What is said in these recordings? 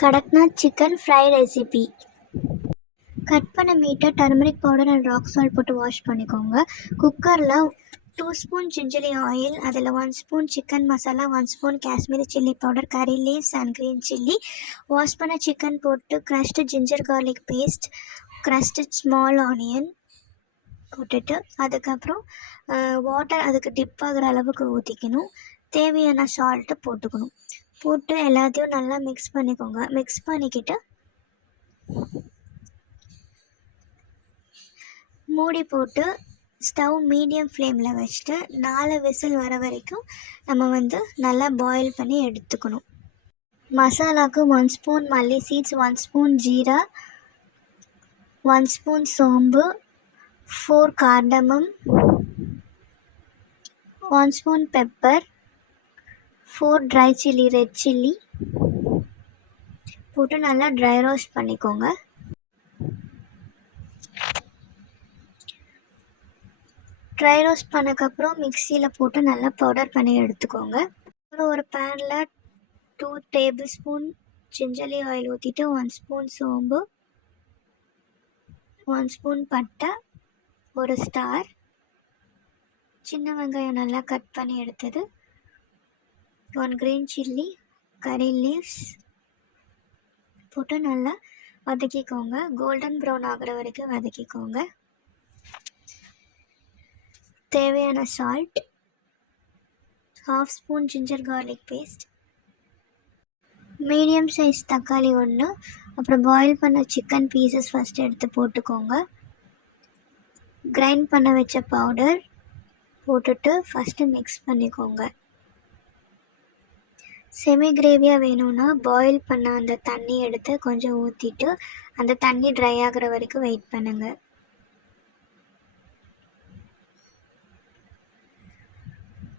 Kadaknath chicken fry recipe. Cut பண்ண மீட்டை turmeric powder and rock salt போட்டு வாஷ் பண்ணிக்கோங்க. குக்கரில் 2 ஸ்பூன் ஜிஞ்சலி ஆயில், அதில் 1 spoon chicken masala, 1 spoon Kashmiri chilli powder, curry leaves and green chilli, wash பண்ண chicken போட்டு crushed ginger garlic paste, crushed small onion போட்டுட்டு அதுக்கப்புறம் வாட்டர் அதுக்கு டிப் ஆகிற அளவுக்கு ஊற்றிக்கணும். தேவையான சால்ட்டு போட்டுக்கணும். போட்டு எல்லாத்தையும் நல்லா மிக்ஸ் பண்ணிக்கோங்க. மிக்ஸ் பண்ணிக்கிட்டு மூடி போட்டு ஸ்டவ் மீடியம் ஃப்ளேமில் வச்சுட்டு 4 விசில் வர வரைக்கும் நம்ம நல்லா பாயில் பண்ணி எடுத்துக்கணும். மசாலாவுக்கு 1 ஸ்பூன் மல்லி சீட்ஸ், 1 ஸ்பூன் ஜீரா, 1 ஸ்பூன் சோம்பு, 4 cardamom, 1 spoon pepper, 4 dry chilli red chilli போட்டு நல்லா ட்ரை ரோஸ்ட் பண்ணிக்கோங்க. ட்ரை ரோஸ்ட் பண்ணக்கப்புறம் மிக்சியில் போட்டு நல்லா பவுடர் பண்ணி எடுத்துக்கோங்க. ஒரு பேனில் 2 டேபிள் ஸ்பூன் ஜிஞ்சலி ஆயில் ஊற்றிட்டு 1 ஸ்பூன் சோம்பு, 1 ஸ்பூன் பட்டை, 1 ஸ்டார், சின்ன வெங்காயம் நல்லா கட் பண்ணி எடுத்தது, 1 க்ரீன் சில்லி, கறி லீவ்ஸ் போட்டு நல்லா வதக்கிக்கோங்க. கோல்டன் ப்ரௌன் ஆகிற வரைக்கும் வதக்கிக்கோங்க. தேவையான salt, 1/2 spoon ginger garlic paste, medium size தக்காளி 1, அப்புறம் பாயில் பண்ண சிக்கன் பீசஸ் ஃபஸ்ட்டு எடுத்து போட்டுக்கோங்க. கிரைண்ட் பண்ண வச்ச பவுடர் போட்டுட்டு ஃபஸ்ட்டு மிக்ஸ் பண்ணிக்கோங்க. செமி கிரேவியாக வேணும்னா பாயில் பண்ண அந்த தண்ணி எடுத்து கொஞ்சம் ஊற்றிட்டு அந்த தண்ணி ட்ரை ஆகிற வரைக்கும் வெயிட் பண்ணுங்கள்.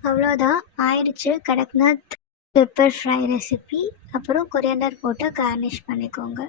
அவ்வளோதான், ஆயிடுச்சு கடக்நாத் பெப்பர் ஃப்ரை ரெசிபி. அப்புறம் கொரியாண்டர் போட்டு கார்னிஷ் பண்ணிக்கோங்க.